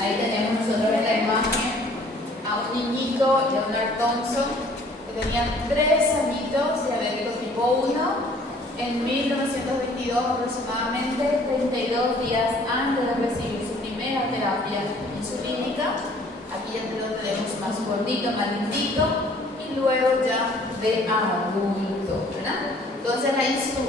Ahí tenemos nosotros en la imagen a un niñito, Leonard Thompson, que tenía 3 añitos, diabético tipo 1, en 1922 aproximadamente, 32 días antes de recibir su primera terapia insulínica. Aquí ya lo tenemos más gordito, más lindito, y luego ya de adulto, ¿verdad? Entonces la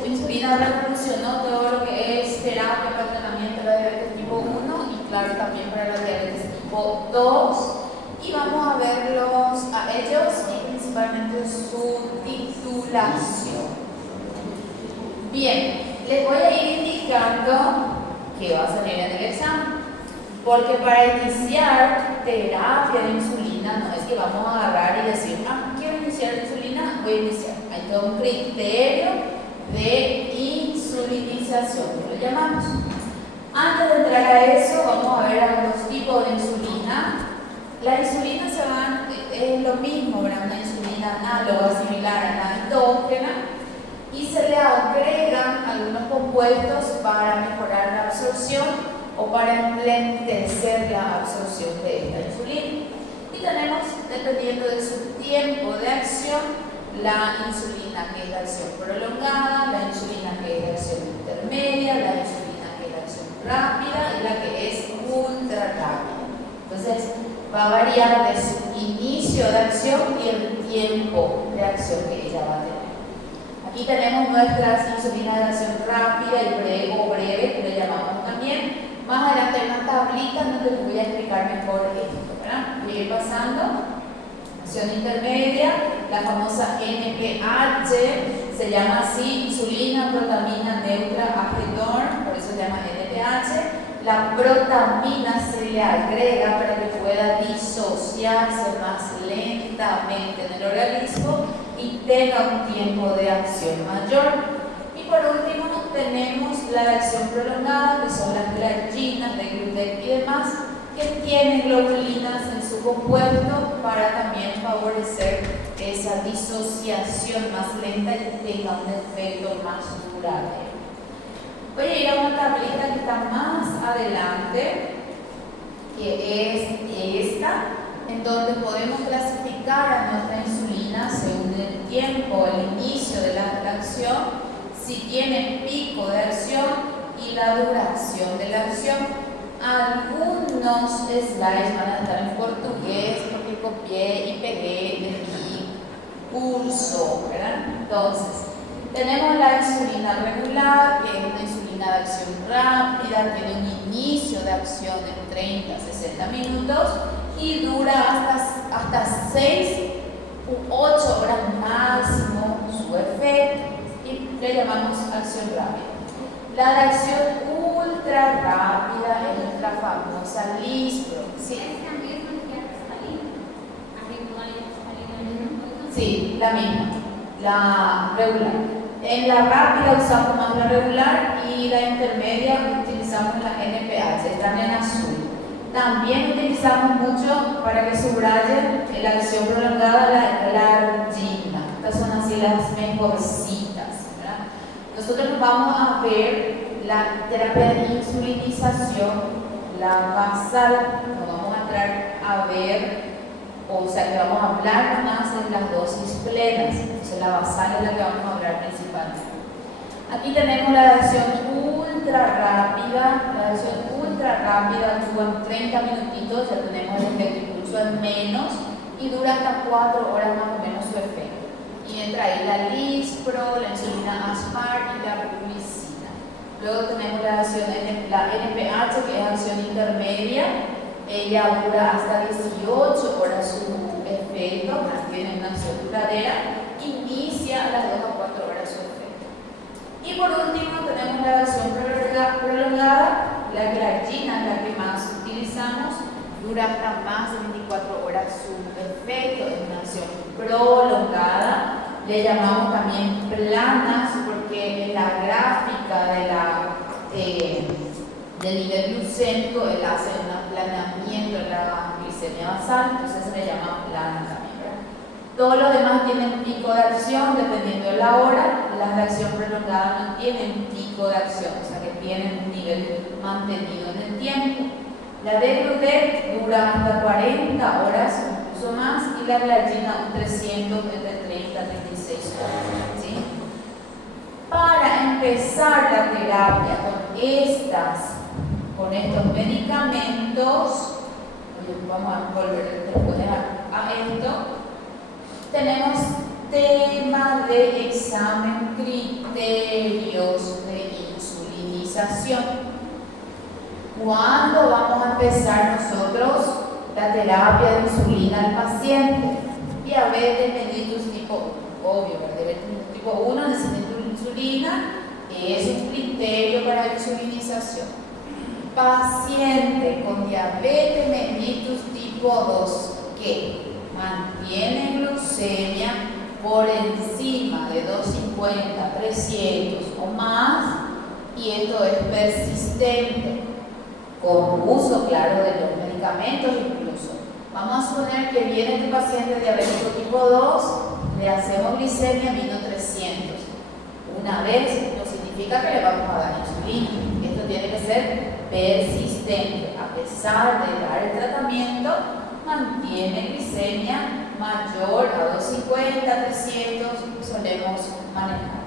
insulina revolucionó todo lo que es terapia para el tratamiento de la diabetes tipo 1 y claro también para la diabetes tipo 2. Y vamos a verlos a ellos y principalmente su titulación. Bien, les voy a ir indicando qué va a salir en el examen. Porque para iniciar terapia de insulina no es que vamos a agarrar y decir, quiero iniciar insulina, voy a iniciar. Hay todo un criterio de insulinización, que lo llamamos. Antes de entrar a eso, vamos a ver algunos tipos de insulina. La insulina es lo mismo, ¿verdad? Una insulina análoga, similar a la endógena, y se le agregan algunos compuestos para mejorar la absorción o para enlentecer la absorción de esta insulina. Y tenemos, dependiendo de su tiempo de acción, la insulina que es de acción prolongada, la insulina que es de acción intermedia, la insulina que es de acción rápida y la que es ultra rápida. Entonces, va a variar de su inicio de acción y el tiempo de acción que ella va a tener. Aquí tenemos nuestras insulinas de acción rápida y breve, que le llamamos también. Más adelante hay una tablita donde les voy a explicar mejor esto, ¿verdad? Voy a ir pasando. Acción intermedia, la famosa NPH, se llama así, insulina, protamina, neutra, acetón, por eso se llama NPH. La protamina se le agrega para que pueda disociarse más lentamente en el organismo y tenga un tiempo de acción mayor. Y por último tenemos la de acción prolongada, que son las glarginas, de gluten y demás, que tienen globulinas en su compuesto para también favorecer esa disociación más lenta y que tenga un efecto más duradero. Voy a ir a una tablita que está más adelante, que es esta, en donde podemos clasificar a nuestra insulina según el tiempo, el inicio de la acción, si tiene pico de acción y la duración de la acción. Algunos slides van a estar en portugués porque copié y pegué de mi curso, ¿verdad? Entonces, tenemos la insulina regular, que es una insulina de acción rápida, tiene un inicio de acción en 30 a 60 minutos y dura hasta 6 u 8 horas máximo su efecto. Y le llamamos acción rápida. La de acción ultra rápida es nuestra famosa Lispro. ¿Sí? Sí, la misma, la regular. En la rápida usamos más la regular y la intermedia utilizamos la NPH, están en azul. También utilizamos mucho para que subrayen la acción prolongada la argina. Estas son así las mejorcitas. Nosotros vamos a ver la terapia de insulinización, la basal, nos vamos a entrar a ver, o sea que vamos a hablar más de las dosis plenas, entonces la basal es la que vamos a hablar principalmente. Aquí tenemos la acción ultra rápida, actúa en 30 minutitos, ya tenemos el efecto incluso en menos y dura hasta 4 horas más o menos su efecto. Y entra ahí la Lispro, la insulina Aspart y la Publicina. Luego tenemos la NPH, que es acción intermedia. Ella dura hasta 18 horas su efecto, mantiene una acción duradera. Inicia a las 2 a 4 horas su efecto. Y por último tenemos la acción prolongada, la glargina, la que más utilizamos. Dura hasta más de 24 horas su efecto, es una acción prolongada. Le llamamos también planas porque en la gráfica del nivel glucémico él hace un aplanamiento en la glicemia basal, entonces se le llama plana también, ¿verdad? Todos los demás tienen pico de acción dependiendo de la hora. Las de acción prolongada no tienen pico de acción, o sea que tienen un nivel mantenido en el tiempo. La Degludec dura hasta 40 horas, incluso más, y la glargina 300 entre 30 y 36 horas. ¿Sí? Para empezar la terapia con estos medicamentos, vamos a volver después a esto, tenemos tema de examen, criterios de insulinización. ¿Cuándo vamos a empezar nosotros la terapia de insulina al paciente? Diabetes mellitus tipo 1, obvio, diabetes mellitus tipo 1 necesita insulina, es un criterio para la insulinización. Paciente con diabetes mellitus tipo 2 que mantiene glucemia por encima de 250, 300 o más, y esto es persistente, con uso claro de los medicamentos incluso. Vamos a suponer que viene este paciente diabético tipo 2, le hacemos glicemia vino 300. Una vez no significa que le vamos a dar insulina. Esto tiene que ser persistente. A pesar de dar el tratamiento, mantiene glicemia mayor a 250, 300, solemos manejar.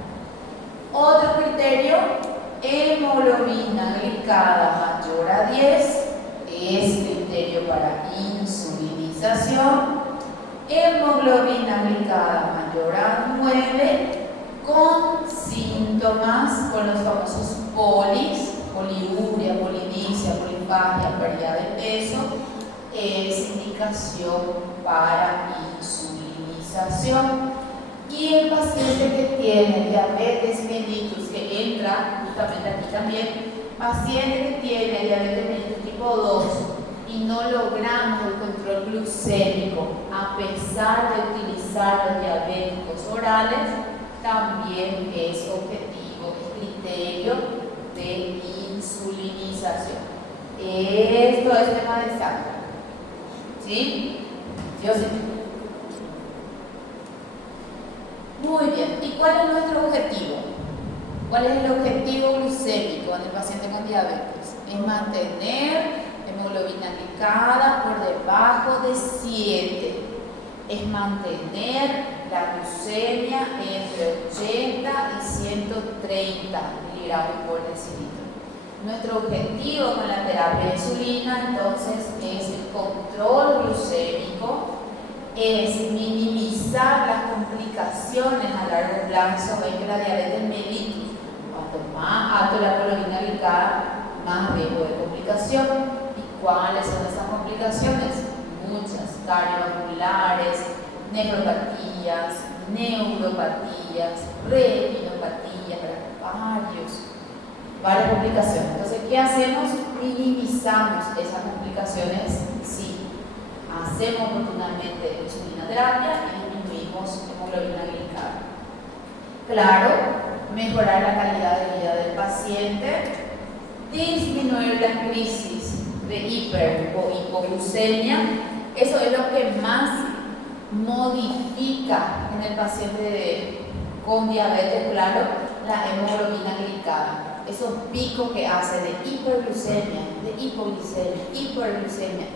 Otro criterio, hemoglobina glicada mayor a 10, es criterio para insulinización. Hemoglobina glicada mayor a 9, con síntomas, con los famosos polis, poliuria, polinicia, polifagia, pérdida de peso, es indicación para insulinización. Y el paciente que tiene diabetes mellitus, que entra justamente aquí también, paciente que tiene diabetes mellitus tipo 2 y no logramos el control glucémico a pesar de utilizar los diabéticos orales, también es objetivo, es criterio de insulinización. Esto es tema de examen. ¿Sí? Yo sí. Muy bien. ¿Y cuál es nuestro objetivo? ¿Cuál es el objetivo glucémico en el paciente con diabetes? Es mantener hemoglobina glicada por debajo de 7. Es mantener la glucemia entre 80 y 130 miligramos por decilitro. Nuestro objetivo con la terapia de insulina, entonces, es el control glucémico, es minimizar las complicaciones a largo plazo. Ven que la diabetes mellitus, cuanto más alto la hemoglobina glicada, más riesgo de complicación. ¿Y cuáles son esas complicaciones? Muchas: cardiovasculares, nefropatías, neuropatías, retinopatías, varias complicaciones. Entonces, ¿qué hacemos? Minimizamos esas complicaciones. Sí, hacemos oportunamente insulinoterapia y disminuimos hemoglobina glicada. Claro, mejorar la calidad de vida del paciente, disminuir las crisis de hiper o hipoglucemia. Eso es lo que más modifica en el paciente con diabetes, claro, la hemoglobina glicada. Esos picos que hace de hiperglucemia, de hipoglucemia, hiperglucemia,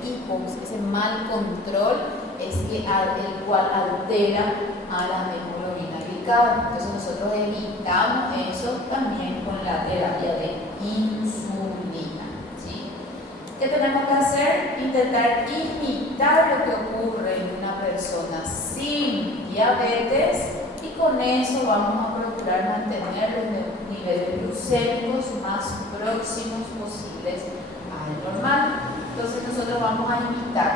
ese mal control es el cual altera a la hemoglobina glicada. Entonces nosotros evitamos eso también con la terapia de insulina. ¿Sí? ¿Qué tenemos que hacer? Intentar imitar lo que ocurre en una persona sin diabetes, y con eso vamos a procurar mantener los niveles glucémicos más próximos posibles al normal. Entonces nosotros vamos a imitar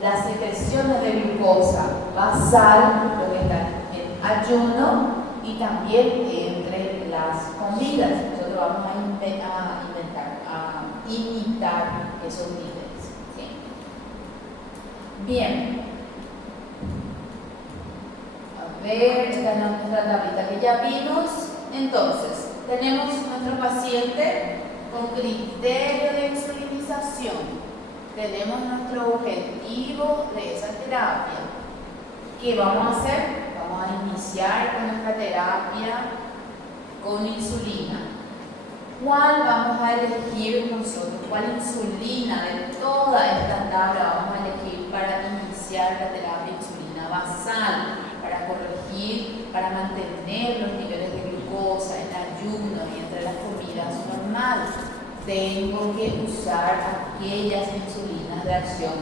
las secreciones de glucosa basal, lo que están en ayuno, y también entre las comidas. Nosotros vamos a imitar esos niveles. ¿Sí? Bien. A ver, esta es nuestra tablita que ya vimos. Entonces, tenemos nuestro paciente con criterio de insulinización. Tenemos nuestro objetivo de esa terapia. ¿Qué vamos a hacer? Vamos a iniciar con nuestra terapia con insulina. ¿Cuál vamos a elegir nosotros? ¿Cuál insulina de toda esta tabla vamos a elegir para iniciar la terapia de insulina basal? Para corregir, para mantener los niveles de glucosa en ayuno y entre las comidas normales. Tengo que usar aquellas insulinas de acción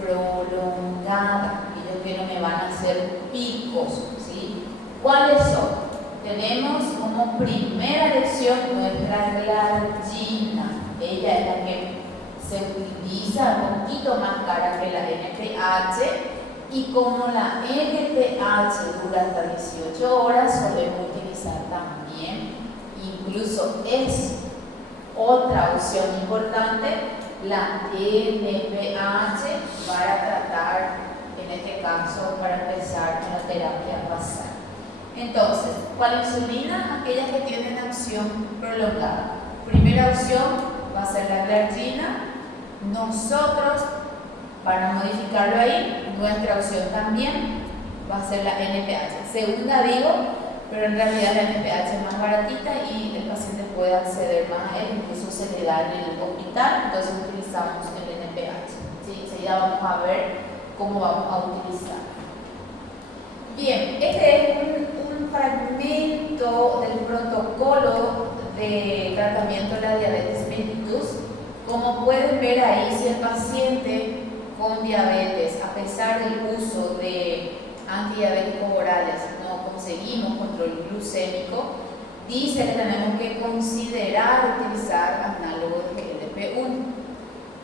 prolongada, aquellos que no me van a hacer picos, ¿sí? ¿Cuáles son? Tenemos como primera elección nuestra glargina. Ella es la que se utiliza un poquito más cara que la NPH. Y como la NPH dura hasta 18 horas, solemos utilizar también, incluso es otra opción importante, la NPH para tratar, en este caso, para empezar en la terapia basal. Entonces, ¿cuál insulina? Aquellas que tienen acción prolongada. Primera opción va a ser la glargina. Nosotros, para modificarlo ahí, nuestra opción también va a ser la NPH. Segunda digo, pero en realidad la NPH es más baratita y el paciente puede acceder más a él, incluso se le da en el hospital, entonces utilizamos el NPH. ¿Sí? Enseguida vamos a ver cómo vamos a utilizar. Bien, este es un fragmento del protocolo de tratamiento de la diabetes mellitus. Como pueden ver ahí, si el paciente con diabetes, a pesar del uso de antidiabéticos orales, no conseguimos control glucémico, dice que tenemos que considerar utilizar análogos de GLP-1.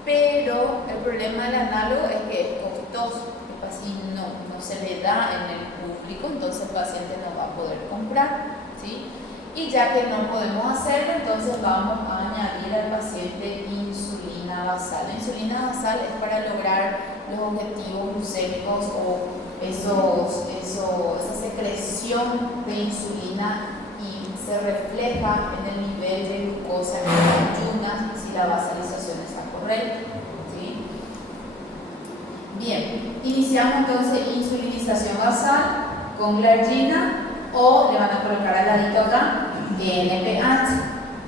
Pero el problema del análogo es que es costoso, y no se le da en el público, entonces el paciente no va a poder comprar, ¿sí? Y ya que no podemos hacerlo, entonces vamos a añadir al paciente insulina basal. La insulina basal es para lograr los objetivos glucémicos o esa secreción de insulina y se refleja en el nivel de glucosa en las ayunas si la basalización está correcta. ¿Sí? Bien, iniciamos entonces insulinización basal con glargina o le van a colocar al ladito acá NPH.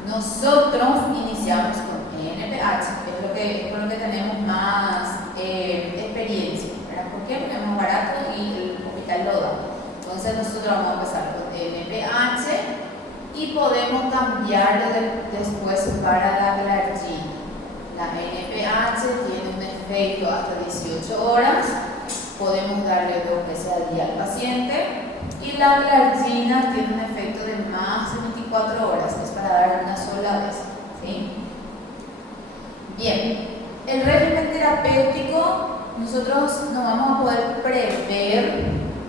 Nosotros iniciamos con NPH, que es con lo que tenemos más experiencia, ¿verdad? ¿Por qué? Porque es más barato y el hospital lo da. Entonces nosotros vamos a empezar con NPH y podemos cambiar después para la glargina. La NPH tiene un efecto hasta 18 horas, podemos darle 2 veces al día al paciente. Y la glargina tiene un efecto de más de 24 horas, es para dar una sola vez. ¿Sí? Bien, el régimen terapéutico, nosotros no vamos a poder prever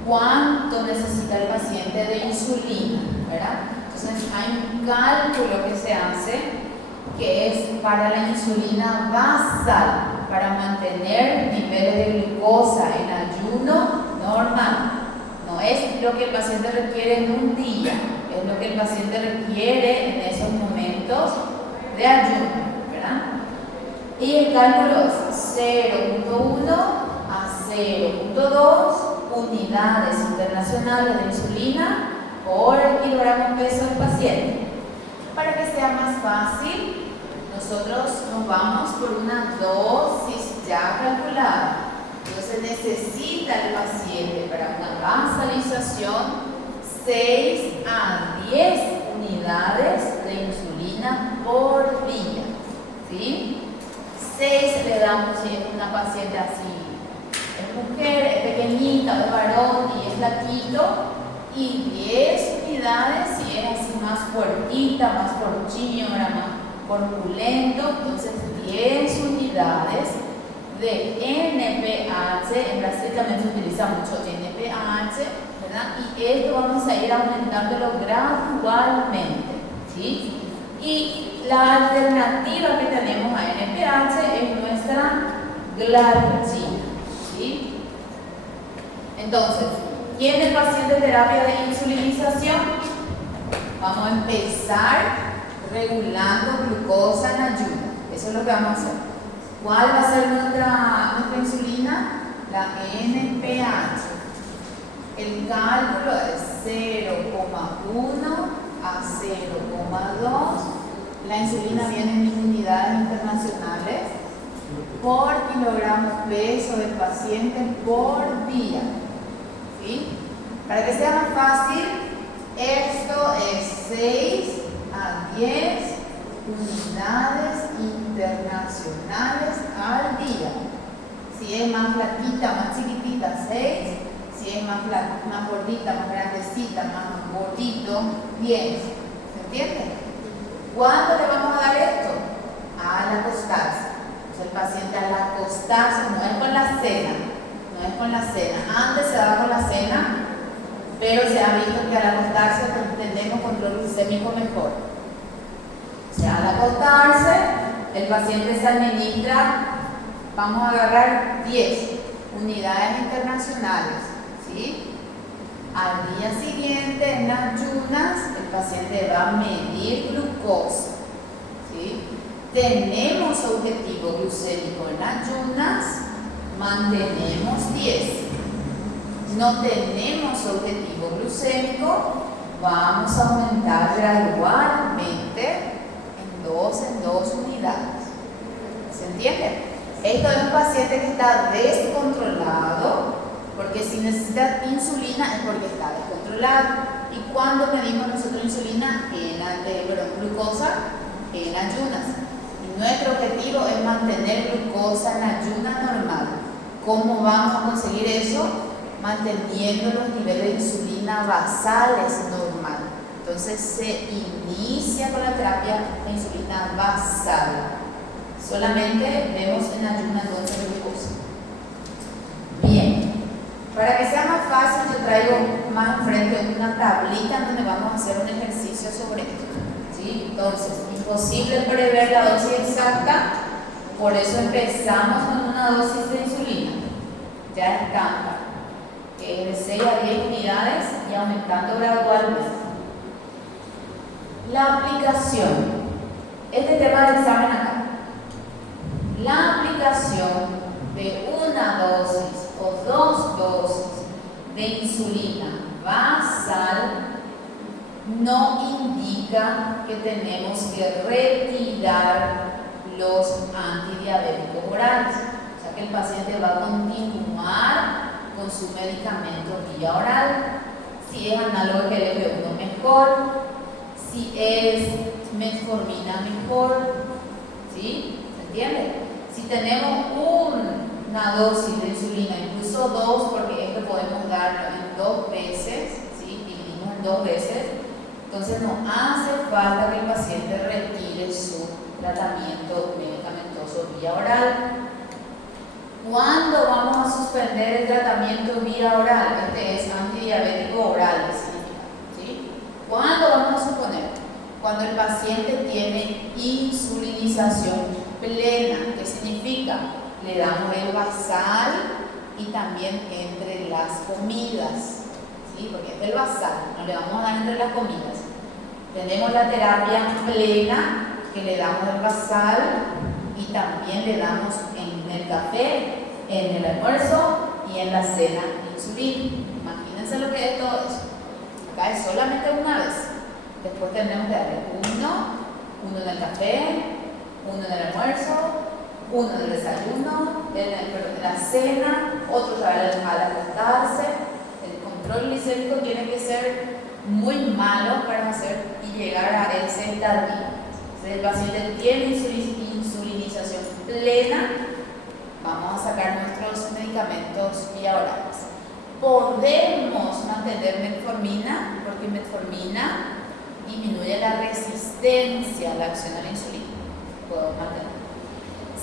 cuánto necesita el paciente de insulina, ¿verdad? Entonces hay un cálculo que se hace que es para la insulina basal, para mantener niveles de glucosa en ayuno normal. No es lo que el paciente requiere en un día, es lo que el paciente requiere en esos momentos de ayuno, ¿verdad? Y el cálculo es 0.1 a 0.2 unidades internacionales de insulina por el kilogramo peso del paciente. Para que sea más fácil, nosotros nos vamos por una dosis ya calculada. Entonces necesita el paciente para una basalización 6 a 10 unidades de insulina por día. ¿Sí? 6 le damos si es una paciente así, es mujer, es pequeñita, es varón y es flaquito, y 10 unidades si es así más fuertita, más porchiñora, más corpulento, entonces 10 unidades de NPH. En Brasil también se utiliza mucho NPH, ¿verdad? Y esto vamos a ir aumentándolo gradualmente, ¿sí? Y la alternativa que tenemos a NPH es nuestra glargina, ¿sí? Entonces, ¿quién es paciente de terapia de insulinización? Vamos a empezar regulando glucosa en ayuno. Eso es lo que vamos a hacer. ¿Cuál va a ser nuestra insulina? La NPH. El cálculo es 0,1 a 0,2 La insulina viene en unidades internacionales por kilogramo peso del paciente por día. ¿Sí? Para que sea más fácil, esto es 6 a 10 unidades internacionales al día. Si es más flaquita, más chiquitita, 6. Si es más gordita, más grandecita, más gordito, 10. ¿Se entiende? ¿Cuándo le vamos a dar esto? Al acostarse. Entonces el paciente al acostarse, no es con la cena, no es con la cena. Antes se daba con la cena, pero se ha visto que al acostarse tenemos control glucémico mejor. O sea, al acostarse, el paciente se administra, vamos a agarrar 10 unidades internacionales, ¿sí? Al día siguiente, en ayunas, el paciente va a medir glucosa, ¿sí? Tenemos objetivo glucémico en ayunas, mantenemos 10. No tenemos objetivo glucémico, vamos a aumentar gradualmente en dos unidades. ¿Se entiende? Esto es un paciente que está descontrolado, porque si necesita insulina es porque está descontrolado. ¿Y cuándo medimos nosotros insulina? Glucosa en ayunas. Y nuestro objetivo es mantener glucosa en ayunas normal. ¿Cómo vamos a conseguir eso? Manteniendo los niveles de insulina basales normal. Entonces se inicia con la terapia de insulina basal. Solamente vemos en ayunas entonces glucosa. Bien. Para que sea más fácil, yo traigo más enfrente una tablita donde vamos a hacer un ejercicio sobre esto, ¿sí? Entonces, imposible prever la dosis exacta, por eso empezamos con una dosis de insulina, ya estándar, que es de 6 a 10 unidades y aumentando gradualmente. La aplicación, este tema del examen acá, la aplicación de una dosis o 2 dosis de insulina basal no indica que tenemos que retirar los antidiabéticos orales. O sea que el paciente va a continuar con su medicamento vía oral. Si es análogo al GLP-1 mejor, si es metformina mejor, ¿sí? ¿Se entiende? Si tenemos una dosis de insulina, incluso 2, porque esto podemos darlo en 2 veces, ¿sí? Dividimos en 2 veces, entonces no hace falta que el paciente retire su tratamiento medicamentoso vía oral. ¿Cuándo vamos a suspender el tratamiento vía oral? Este es antidiabético oral, ¿sí? ¿Cuándo vamos a suponer? Cuando el paciente tiene insulinización plena. ¿Qué significa? Le damos el basal y también entre las comidas, ¿sí? Porque es el basal, no le vamos a dar entre las comidas. Tenemos la terapia plena, que le damos el basal y también le damos en el café, en el almuerzo y en la cena insulina. Imagínense lo que es todo eso. Acá es solamente una vez. Después tenemos que darle uno en el café, uno en el almuerzo, uno en el desayuno, en la cena, otro al acostarse. El control glicémico tiene que ser muy malo para hacer y llegar a ese estadio. Si el paciente tiene insulinización plena, vamos a sacar nuestros medicamentos vía orales. Podemos mantener metformina, porque metformina disminuye la resistencia a la acción de la insulina. Podemos mantener.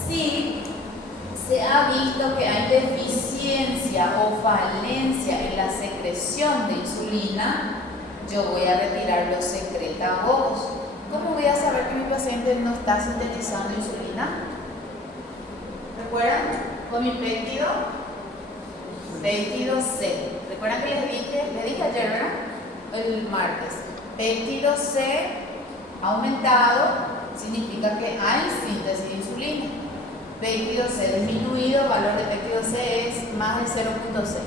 Si se ha visto que hay deficiencia o falencia en la secreción de insulina, yo voy a retirar los secretagogos. ¿Cómo voy a saber que mi paciente no está sintetizando insulina? ¿Recuerdan? Con mi péptido C. ¿Recuerdan que les dije ayer, ¿verdad? El martes. Péptido C aumentado significa que hay síntesis de insulina. Péptido C disminuido, el valor de péptido C es más del 0.6.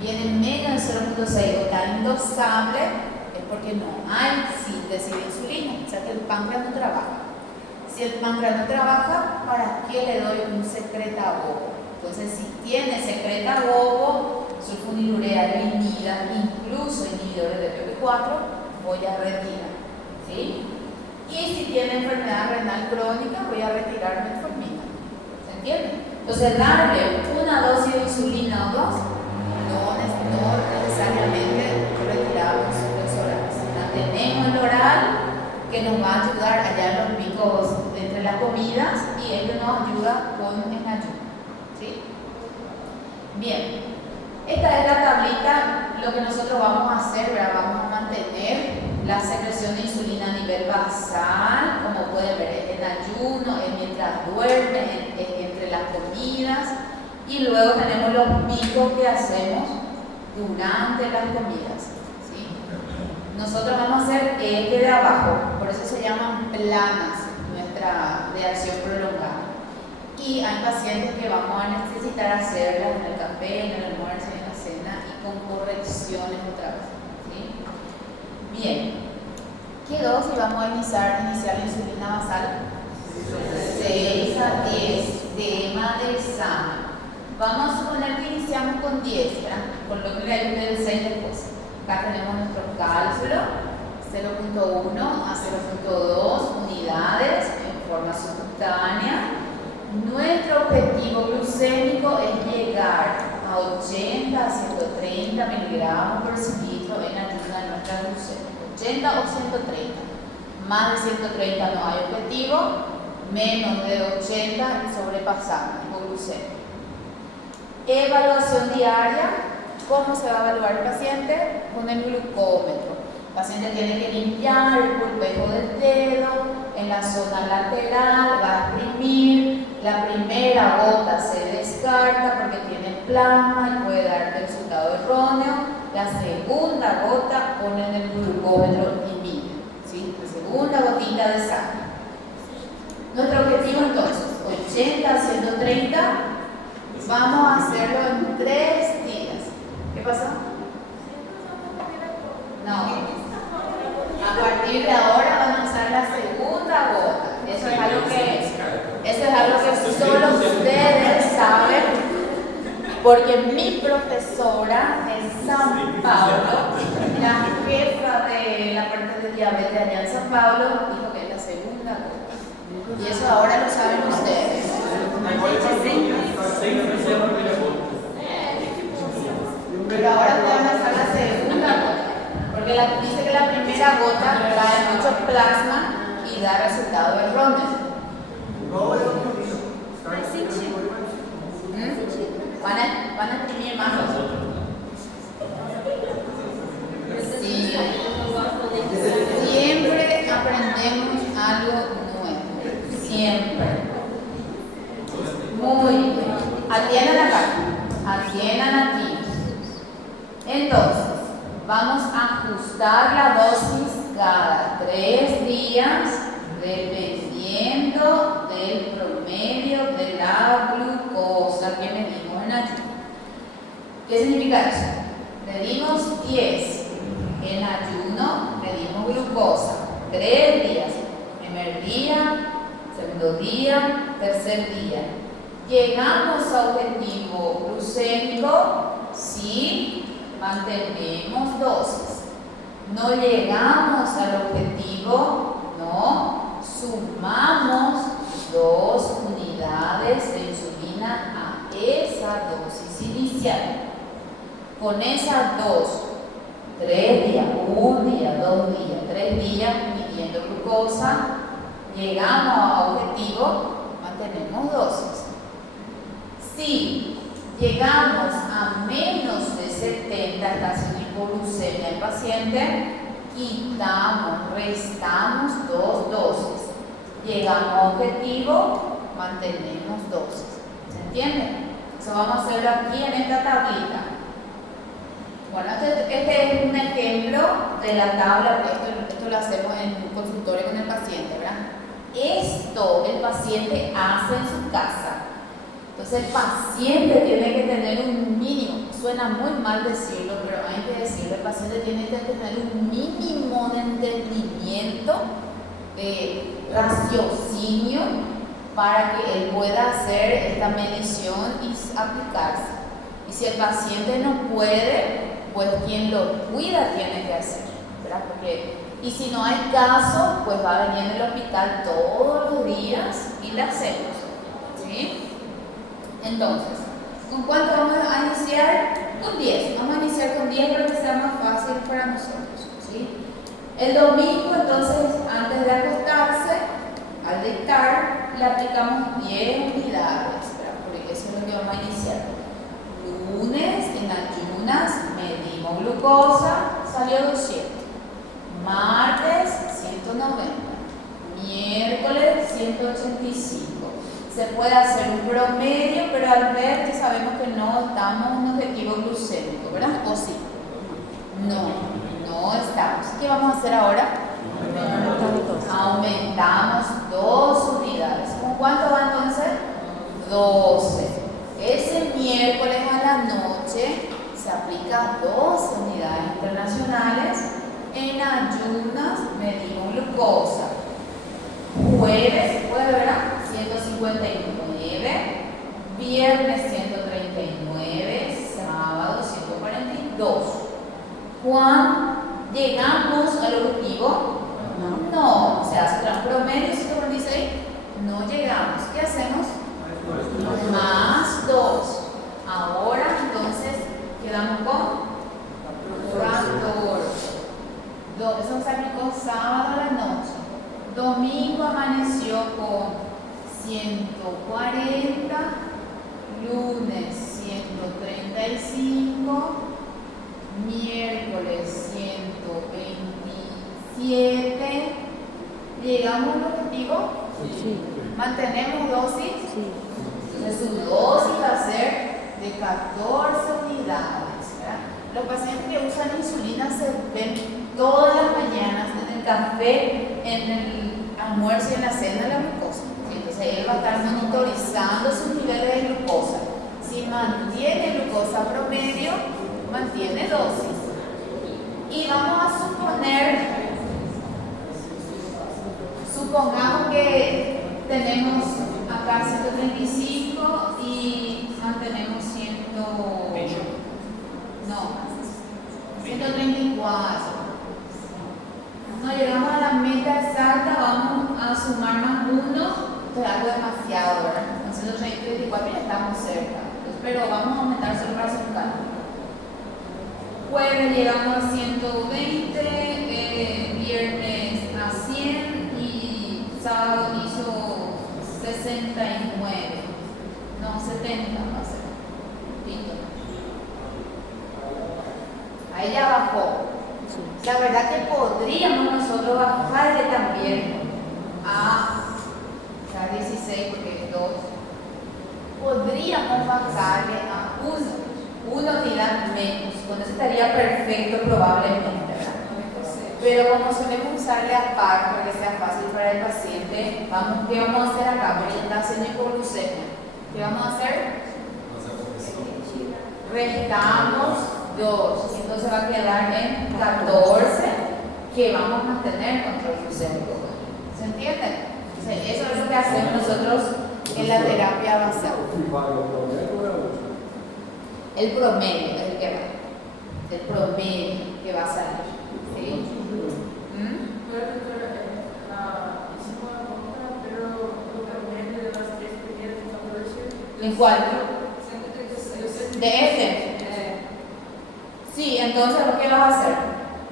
Viene menos del 0.6 o está indosable, es porque no hay síntesis de insulina, o sea que el páncreas no trabaja. Si el páncreas no trabaja, ¿para qué le doy un secretagogo? Entonces, si tiene secretagogo, sulfonilurea, glimida, incluso inhibidores de PP4, voy a retirar. ¿Sí? Y si tiene enfermedad renal crónica, voy a retirar metformina. ¿Se entiende? Entonces, darle una dosis de insulina o dos, no necesariamente retiramos los orales. Mantenemos el oral, que nos va a ayudar a hallar los picos entre las comidas, y esto nos ayuda con el ayuno. ¿Sí? Bien, esta es la tablita. Lo que nosotros vamos a hacer, ¿verdad? Vamos a mantener la secreción de insulina a nivel basal, como pueden ver, en ayuno, en mientras duerme, entre las comidas, y luego tenemos los picos que hacemos durante las comidas. ¿Sí? Nosotros vamos a hacer este de abajo, por eso se llaman planas, nuestra de acción prolongada. Y hay pacientes que vamos a necesitar hacerlas en el café, en el almuerzo, en la cena, y con correcciones otra vez. ¿Sí? Bien, ¿qué dosis vamos a iniciar la insulina basal? 6 a 10, tema de examen. Vamos a suponer que iniciamos con 10, ¿verdad? Con lo que le ayude el 6 después. Acá tenemos nuestro cálculo, 0.1 a 0.2 unidades en forma subcutánea. Nuestro objetivo glucémico es llegar a 80 a 130 miligramos por decilitro en ayuda de nuestra glucemia. 80 o 130. Más de 130 no hay objetivo, menos de 80 sobrepasamos hipoglucemia. Evaluación diaria. ¿Cómo se va a evaluar el paciente? Con el glucómetro. El paciente tiene que limpiar el pulpejo del dedo, en la zona lateral, va a exprimir. La primera gota se descarta porque tiene plasma y puede dar resultado erróneo. La segunda gota pone en el glucómetro y mide. ¿Sí? La segunda gotita de sangre. Nuestro objetivo entonces, 80 a 130, vamos a hacerlo en 3 días. ¿Qué pasó? No. A partir de ahora van a usar la segunda gota. Eso es algo que solo ustedes saben, porque mi profesora de San Pablo, la jefa de la parte de diabetes allá en San Pablo, dijo que es la segunda gota. Y eso ahora lo saben ustedes. Pero ahora ustedes van a usar la segunda gota. Porque dice que la primera gota trae mucho plasma y da resultado erróneo. Van a imprimir más. Sí. Siempre aprendemos algo nuevo. Siempre. Muy bien. Atiendan acá. Atiendan aquí. Entonces, vamos a ajustar la dosis cada 3 días, dependiendo del promedio de la glucosa que medimos en ayuno. ¿Qué significa eso? Medimos 10 en ayuno, medimos glucosa 3 días, primer día, segundo día, tercer día. Llegamos a objetivo glucémico si mantenemos dosis. No llegamos al objetivo, no, sumamos 2 unidades de insulina a esa dosis inicial. Con esas 2, 3 días, 1 día, 2 días, 3 días midiendo glucosa, llegamos a objetivo, mantenemos dosis. Si llegamos a menos de 70, está haciendo hipoglucemia el paciente, quitamos, restamos 2 dosis. Llegamos a objetivo, mantenemos dosis. ¿Se entiende? Eso vamos a hacerlo aquí en esta tablita. Bueno, este es un ejemplo de la tabla, esto lo hacemos en un consultorio con el paciente, ¿verdad? Esto el paciente hace en su casa. Entonces el paciente tiene que tener un mínimo, suena muy mal decirlo, pero hay que decirlo, el paciente tiene que tener un mínimo de entendimiento raciocinio para que él pueda hacer esta medición y aplicarse. Y si el paciente no puede, pues quien lo cuida tiene que hacer, ¿verdad? Y si no hay caso, pues va a venir al hospital todos los días y le hacemos, ¿sí? Entonces, ¿con cuánto vamos a iniciar? Con 10. Vamos a iniciar con 10 para que sea más fácil para nosotros, ¿sí? El domingo, entonces, antes de acostarse, al dictar, le aplicamos 10 unidades, ¿verdad? Porque eso es lo que vamos a iniciar. Lunes, en ayunas, medimos glucosa, salió 200. Martes, 190. Miércoles, 185. Se puede hacer un promedio, pero al ver que sabemos que no estamos en objetivo glucémico, ¿verdad? ¿O sí? No estamos. ¿Qué vamos a hacer ahora? Aumentamos 2 unidades. ¿Con cuánto va entonces? 12. Ese miércoles a la noche se aplica 12 unidades internacionales. En ayunas medimos glucosa. Jueves, puede ver, 159. Viernes 139. Sábado 142. ¿Cuándo llegamos al objetivo? No. Se hace un promedio 146. No llegamos. ¿Qué hacemos? Más 2. Ahora entonces quedamos con 14. Eso se aplicó sábado a la noche. Domingo amaneció con 140. Lunes 135. Miércoles 127. ¿Llegamos al objetivo? Sí. ¿Mantenemos dosis? Sí. Entonces su dosis va a ser de 14 unidades, ¿verdad? Los pacientes que usan insulina se ven todas las mañanas en el café, en el almuerzo y en la cena la glucosa. Entonces él va a estar monitorizando sus niveles de glucosa. Si mantiene glucosa promedio, mantiene dosis. Y vamos a supongamos que tenemos acá 135 y mantenemos 134. No llegamos a la meta exacta, vamos a sumar más 1, entonces algo demasiado, ¿verdad? Con 134 ya estamos cerca, pero vamos a aumentar solo para hacer un cálculo. Jueves llegamos a 120, viernes a 100 y sábado hizo 69. No, 70 va a ser. Listo. Ahí ya bajó. Sí. La verdad que podríamos nosotros bajarle también a 16 porque es 2. Podríamos bajarle a 1. Una unidad menos, con eso estaría perfecto probablemente, ¿verdad? Pero como solemos usarle a par para que sea fácil para el paciente, ¿qué vamos a hacer acá? Porque está haciendo hipoglucemia. ¿Qué vamos a hacer? Restamos 2, entonces va a quedar en 14 que vamos a mantener control glucémico. ¿Se entiende? Entonces, eso es lo que hacemos nosotros en la terapia basal. El promedio es el que va. El promedio que va a salir. ¿Sí? ¿En cuál? ¿De este? Sí, entonces ¿qué vas a hacer?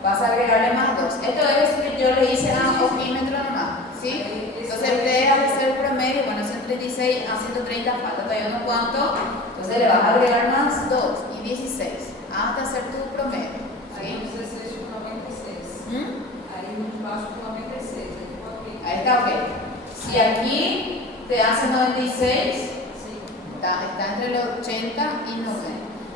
Vas a agregarle más 2. Esto es que yo le hice a ojímetro nomás. ¿Sí? Entonces ustedes al hacer el promedio, bueno, 136 a 130 falta todavía unos cuantos. Entonces le vas a agregar más 2 y 16 hasta hacer tu promedio. ¿Sí? Aí 16 com 96. Aí embaixo com 96. Ahí está, ok. Si aquí te hace 96, Sí. está entre los 80 y 90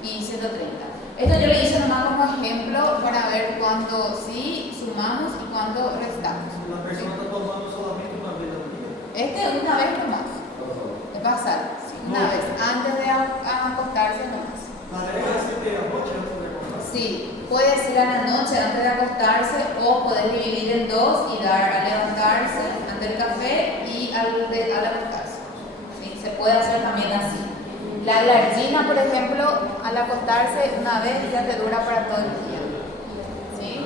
y 130. Esto yo le hice nomás como ejemplo para ver cuánto sí sumamos y cuánto restamos. La persona está tomando solamente una vez al día. Este una vez nomás. Es pasar. Sí, una vez. Antes de acostarse nomás. La regla es que a noche antes de acostarse. Sí, puede ser a la noche antes de acostarse o poder dividir en dos y dar al levantarse, ante el café y al acostarse. ¿Sí? Se puede hacer también así. La glargina, por ejemplo, al acostarse una vez ya te dura para todo el día. ¿Sí?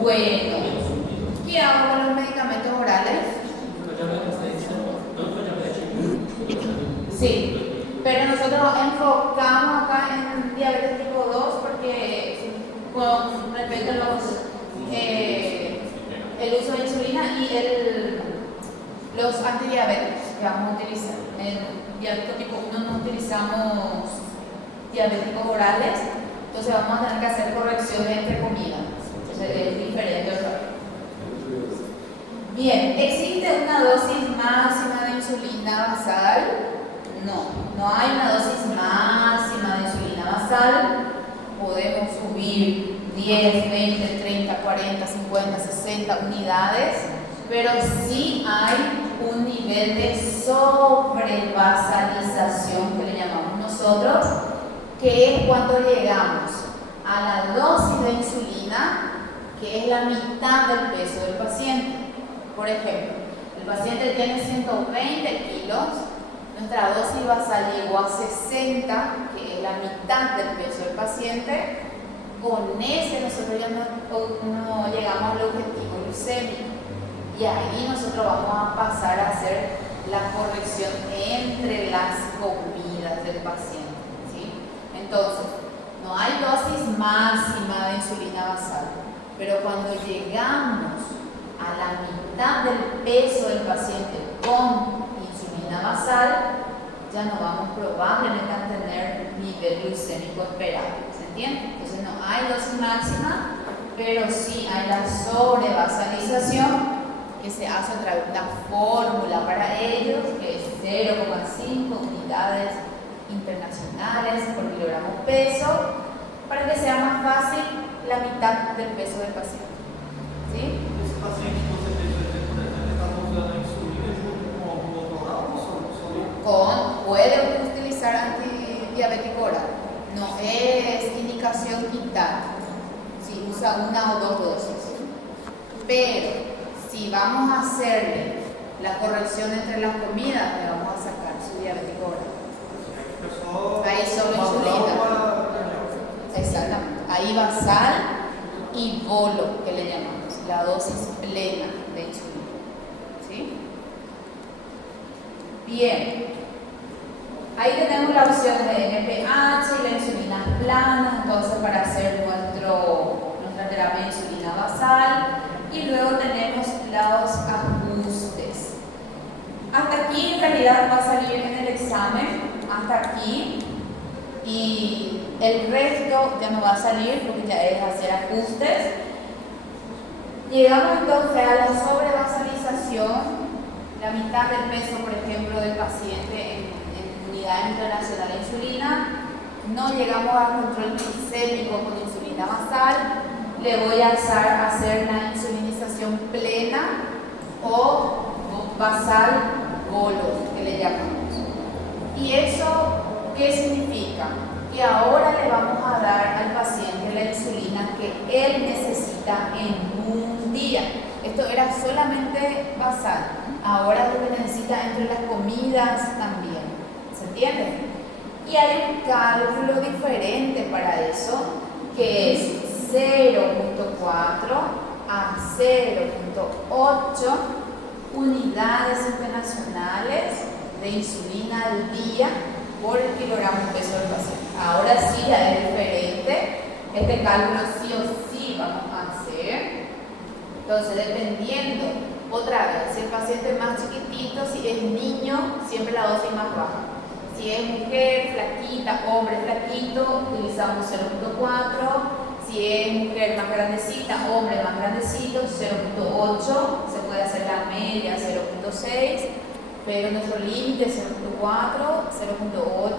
Bueno, ¿qué hago con los medicamentos orales? Sí, pero nosotros enfocamos acá en diabetes tipo 2 porque con respecto a el uso de insulina y los antidiabéticos que vamos a utilizar. En diabético tipo 1 no utilizamos diabéticos orales, entonces vamos a tener que hacer correcciones entre comidas. Entonces es diferente. Bien, ¿existe una dosis máxima de insulina basal? No hay una dosis máxima de insulina basal. Podemos subir 10, 20, 30, 40, 50, 60 unidades, pero sí hay un nivel de sobrevasalización que le llamamos nosotros, que es cuando llegamos a la dosis de insulina, que es la mitad del peso del paciente. Por ejemplo, el paciente tiene 120 kilos, nuestra dosis basal llegó a 60, que es la mitad del peso del paciente. Con ese nosotros ya no llegamos al objetivo glucémico. Y ahí nosotros vamos a pasar a hacer la corrección entre las comidas del paciente. ¿Sí? Entonces, no hay dosis máxima de insulina basal, pero cuando llegamos a la mitad del peso del paciente con insulina basal, ya no vamos probablemente a tener nivel glucémico esperado. ¿Se entiende? Entonces no hay dosis máxima, pero sí hay la sobrevasalización, que se hace a través de una fórmula para ellos, que es 0,5 unidades internacionales por kilogramo peso, para que sea más fácil la mitad del peso del paciente. ¿Sí? Esse paciente que você fez o exemplo, por exemplo, está usando a insulina junto com algum outro oral ou só? Puede utilizar antidiabético oral. No es indicación quitar si usa una o dos dosis. Pero si vamos a hacerle la corrección entre las comidas, le vamos a sacar su diabético oral. Ahí solo insulina. Exactamente. Ahí basal y bolo, que le llamamos, la dosis plena de insulina. ¿Sí? Bien. Ahí tenemos la opción de NPH y la insulina plana, entonces para hacer nuestra terapia de insulina basal. Y luego tenemos los ajustes. Hasta aquí en realidad va a salir en el examen, hasta aquí. Y el resto ya no va a salir porque ya es hacer ajustes. Llegamos entonces a la sobrevasalización, la mitad del peso, por ejemplo, del paciente en unidad internacional de insulina. No llegamos al control glicémico con insulina basal. Le voy a hacer la insulinización plena o basal bolos, que le llamamos. ¿Y eso qué significa? Que ahora le vamos a dar al paciente la insulina que él necesita en un día. Esto era solamente basal. Ahora es lo que necesita entre las comidas también. ¿Se entiende? Y hay un cálculo diferente para eso, que es 0.4 a 0.8 unidades internacionales de insulina al día por el kilogramo peso del paciente. Ahora sí ya es diferente. Este cálculo sí o sí vamos a hacer. Entonces, dependiendo, otra vez, si el paciente es más chiquitito, si es niño, siempre la dosis más baja. Si es mujer flaquita, hombre flaquito, utilizamos 0.4. Si es mujer más grandecita, hombre más grandecito, 0.8. Se puede hacer la media, 0.6. Pero nuestro límite es 0.4, 0.8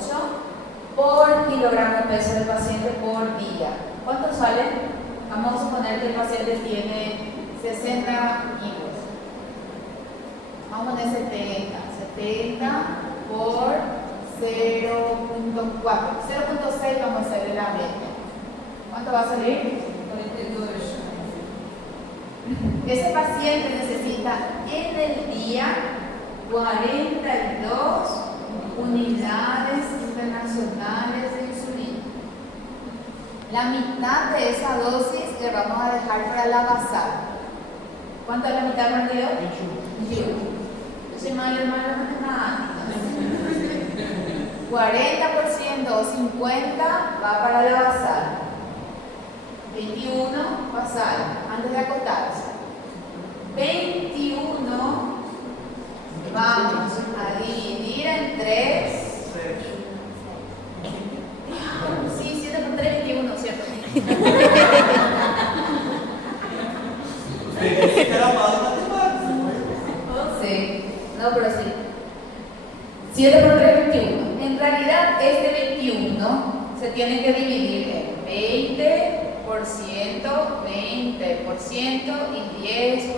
por kilogramo de peso del paciente por día. ¿Cuánto sale? Vamos a suponer que el paciente tiene 60 kilos. Vamos a poner 70 por 0.8 0.6 vamos a hacerle la media. ¿Cuánto va a salir? 42. Ese paciente necesita en el día 42 unidades internacionales de insulina. La mitad de esa dosis le vamos a dejar para la basal. ¿Cuánto es la mitad, Martío? 21. Yo soy mal hermano de matemáticas. 40% o 50 va para la basal. 21 basal, antes de acostarse. 21 vamos a dividir en 3. Sí, 7 por 3, 21, ¿cierto? Usted disse que era mal em matemática, não Sí, no, pero sí. 7 por 3, 21. En realidad, este 21 se tiene que dividir en 20%, 20% y 10%.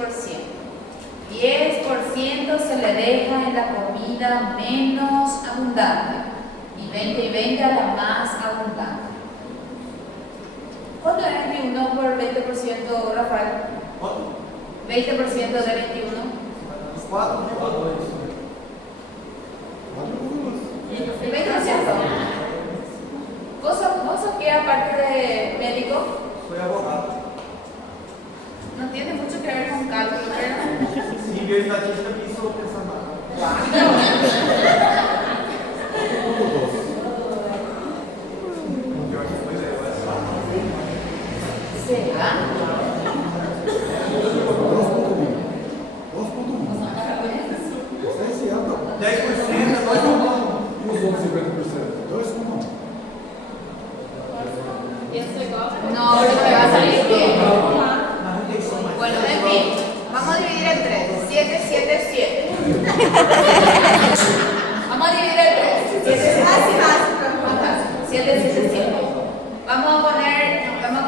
10% se le deja en la comida menos abundante y 20 y 20 a la más abundante. ¿Cuánto es 21 por 20%, Rafael? Quanto? 20% de 21. 4, El 20%. ¿Vos sos qué aparte de médico? Soy abogado. No tiene mucho que ver con cálculo, ¿verdad? Sim, eu estatística me hizo pensar mal. Pior que foi, né? ¿Será? Esse ano, 10% é mais normal. e os outros 50%? 2,1. No, no me va a salir bien. Na refeição mais. Bueno, en fin, vamos a dividir en 3. 7, 7, 7. Vamos a dividir en 3. 7, 7, 7, 7. Vamos a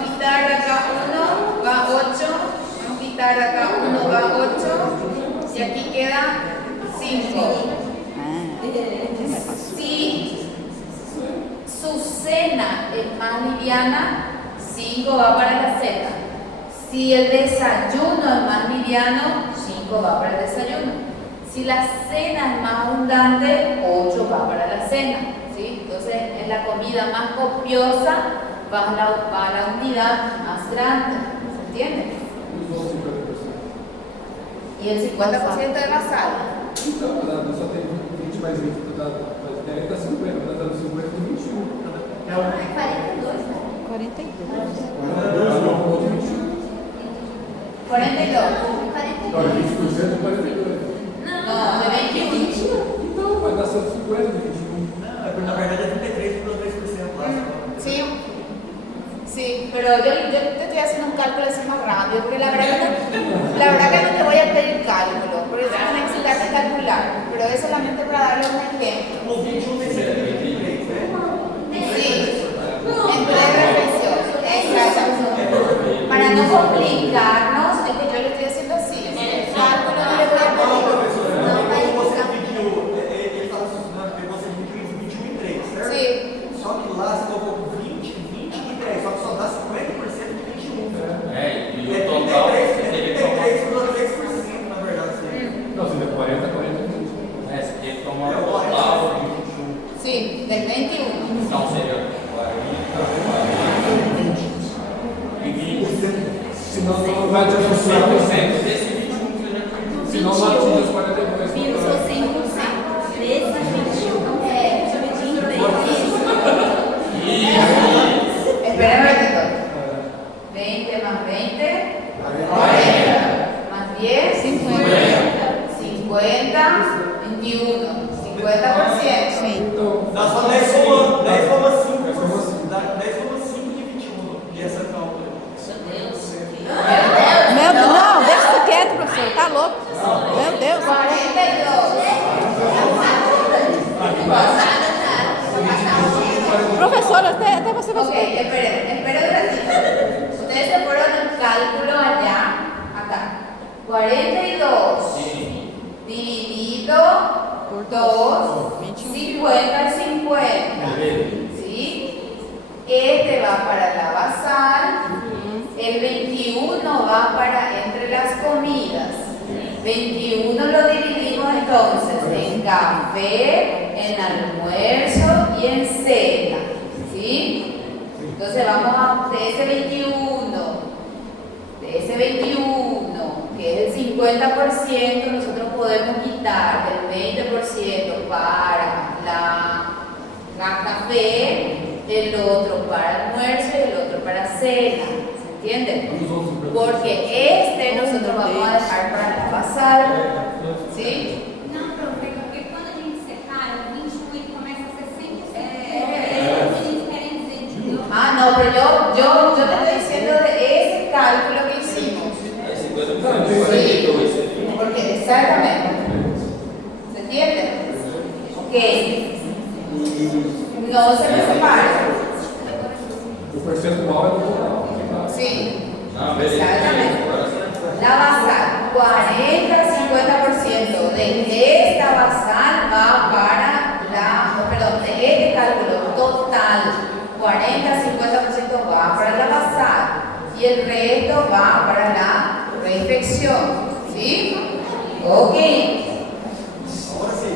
quitar de acá 1, va 8. Vamos a quitar de acá 1, va 8. Y aquí queda 5. Si su cena es más liviana, 5 va para la cena. Si el desayuno es más liviano, 5 va para el desayuno. Si la cena es más abundante, 8 va para la cena. ¿Sí? Entonces, en la comida más copiosa va la unidad más grande. ¿Se entiende? E os outros 50%? Y el 50% de basal. Então, só tem 20 mais 20, tá 40 a 50, tá dando 50 e 21. É um. 42. Não, outro 21. 42. Olha, 20% é 42. No, de 21. Então, vai dar 150 de 21. Não, é porque na verdade é 33,3% lá. Sí, sí, pero yo te estoy haciendo un cálculo así más rápido, porque la verdad que no te voy a pedir cálculo, porque eso no necesitas calcular, pero es solamente para darle un ejemplo. O 21 tem 123, né? Sí, en 3 reflexiones, exactamente. Para no complicarnos, es que yo le estoy haciendo así, el cálculo no le voy a Não, pedir. professor, como você dividiu, ele estava raciocinando que você dividiu 21 em 3, certo? Sí, Só que lá você colocou 20 e 3, só que só dá 50% de 21. E É o total 33,3%, na verdade. Sim. Não, se der 40, 40 e 20. você tem que tomar o total de 21. sí, del 21. Então seria 40 e 20. Senão não vai atingir os 100%. Desse 21 que você já tem. Senão não atinge os 42%. Menos 100%. Vezes 21. É, dividir em 3. Espera un ratito. 20 más 20, 40. Más 10, 50. 21, 50%. Então, Dá só 10,5%. Dá 10,5% de 21. E essa cálcula. Meu Deus, não, deixa isso quieto, professor. Tá louco? Meu Deus. 42. Professor, até você vai Ok, esperen un ratito. Ustedes se fueron el cálculo allá, acá. 42 dividido por 2, 50 y 50. ¿sí? Este va para la basal, el 21 va para entre las comidas. 21 lo dividimos entonces en café, en almuerzo y en cena, ¿sí? Entonces vamos a, de ese 21, que es el 50%, nosotros podemos quitar el 20% para la café, el otro para almuerzo y el otro para cena, ¿se entiende? Porque nosotros vamos a dejar para la basal, ¿sí? Não, profe, porque quando a gente separa, o 21 ele começa a ser 100%. É o que a gente quer dizer, entendeu? Ah, no, pero yo te estoy diciendo de ese cálculo que hicimos. Aí 50%, 42%. Porque exactamente. ¿Se entiende? Ok. No se me separa. O percentual é do total. Sí. Ah, beleza. Exactamente. La basal, 40-50% de esta basal va para de este cálculo total, 40-50% va para la basal y el resto va para la reflexión, ¿sí? Ok. Ahora sí.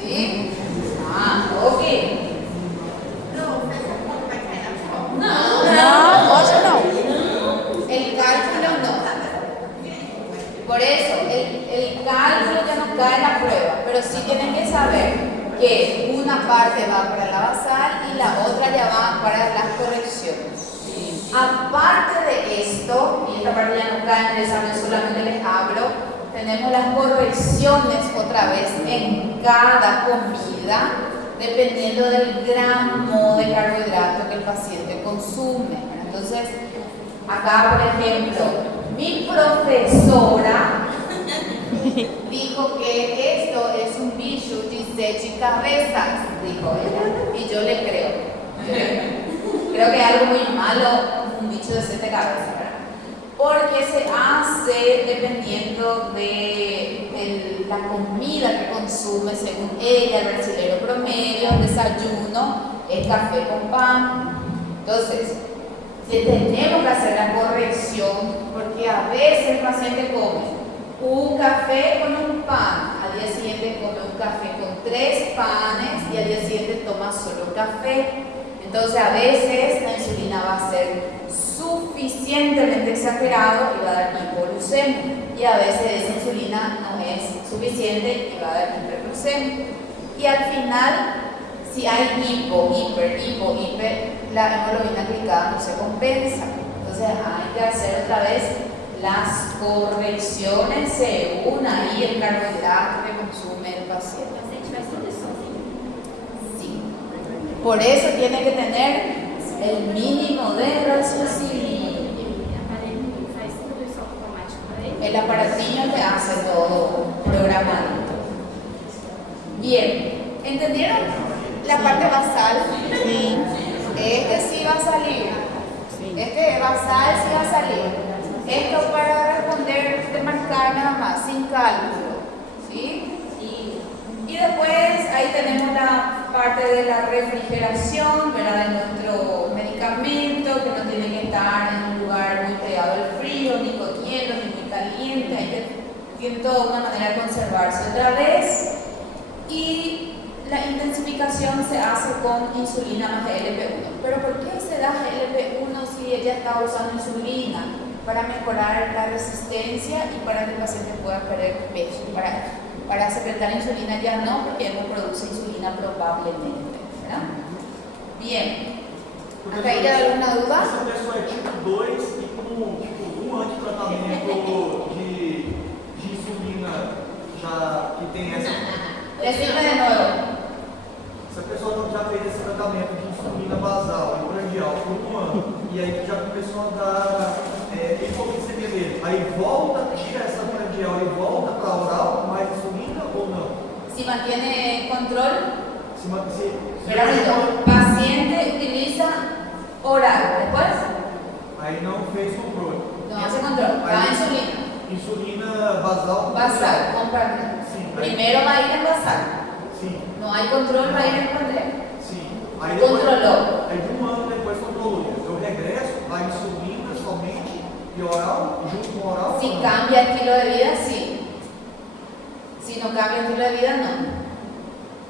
¿Sí? Ah, ok. Não, hoje não. El cálculo no. Por eso, el cálculo ya no cae en la prueba, pero sí tienen que saber que una parte va para la basal y la otra ya va para las correcciones. Aparte de esto, y esta parte ya no cae en el examen, solamente les hablo, tenemos las correcciones otra vez en cada comida, dependiendo del gramo de carbohidrato que el paciente consume. Entonces, acá, por ejemplo, mi profesora dijo que esto es un bicho de cabezas, dijo ella, y yo le creo. Creo que es algo muy malo, un bicho de 7 cabezas, ¿verdad? Porque se hace dependiendo de la comida que consume, según ella, el brasilero promedio, el desayuno, el café con pan. Entonces, tenemos que hacer la corrección, porque a veces el paciente come un café con un pan, al día siguiente come un café con 3 panes y al día siguiente toma solo café. Entonces a veces la insulina va a ser suficientemente exagerado y va a dar hipoglucemia, y a veces esa insulina no es suficiente y va a dar hiperglucemia. Y al final, si hay hiper, la hemoglobina glicada no se compensa. Entonces hay que hacer otra vez las correcciones según ahí el carbohidrato que consume el paciente. Se a gente faz tudo isso sozinho. Sí. Por eso tiene que tener el mínimo de raciocinio. O aparelho faz tudo isso automático para ele. El aparatillo te hace todo programadito. Bien, ¿entendieron? La parte basal. Sim. Este sí va a salir. Sim. Este basal sí va a salir. Esto para responder de marcar nada más, sin cálculo. ¿Sí? Y después ahí tenemos la parte de la refrigeración, ¿verdad? De nuestro medicamento, que no tiene que estar en un lugar muy pegado al frío, ni con hielo, ni muy caliente. Hay que tiene toda una manera de conservarse otra vez. Y la intensificación se hace con insulina más GLP-1. ¿Pero por qué se da GLP-1 si ella está usando insulina? Para mejorar la resistencia y para que el paciente pueda perder peso. Para secretar insulina ya no, porque ya no produce insulina probablemente, ¿verdad? Bien. ¿Hasta ahí ya hay alguna duda? Essa pessoa é tipo 2 e com tipo, antitratamento de insulina já que tem essa. Decime de nuevo. Se a pessoa já fez esse tratamento de insulina basal e prandial por 1 ano, e aí já começou a dar hipoglicemia dele, aí volta, tira essa prandial e volta para oral, mais insulina ou não? Si mantiene control, Se pero el paciente utiliza oral, después aí não fez controle. no hace control, va a insulina. Insulina basal. Basal, compra. Sim. Primero va a ir en basal. Sim, No hay control, va a ir en prandial. sim. Aí depois, Controlou. Aí de um ano depois controlou. Eu regresso, a insulina somente e oral, junto com o oral. Si não. cambia estilo de vida, sí. Si no cambia estilo de vida, no.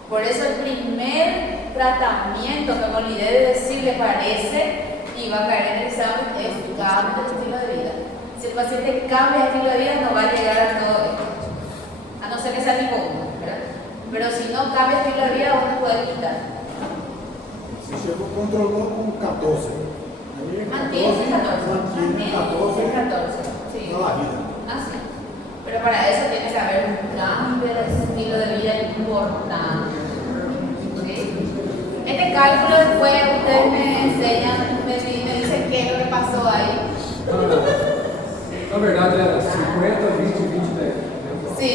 Por eso el primer tratamiento que me olvidé de decir, le parece, y va a caer en el examen, es cambio de estilo de vida. Si el paciente cambia de estilo de vida, no va a llegar a todo esto. A no ser que sea tipo 1, ¿verdad? Pero si no cambia de estilo de vida, uno puede quitar. Se chegou, controlou com 14. Aí, Mantiene ese 14. Mantiene 14. Ese 14. Sí. Toda la vida. Así. Pero para eso tiene que haber un cambio de estilo de vida importante. ¿Ok? Este cálculo después ustedes me enseñan, me dicen qué es lo que pasó ahí. Na verdade era 50, 20, 20, 10. Sí.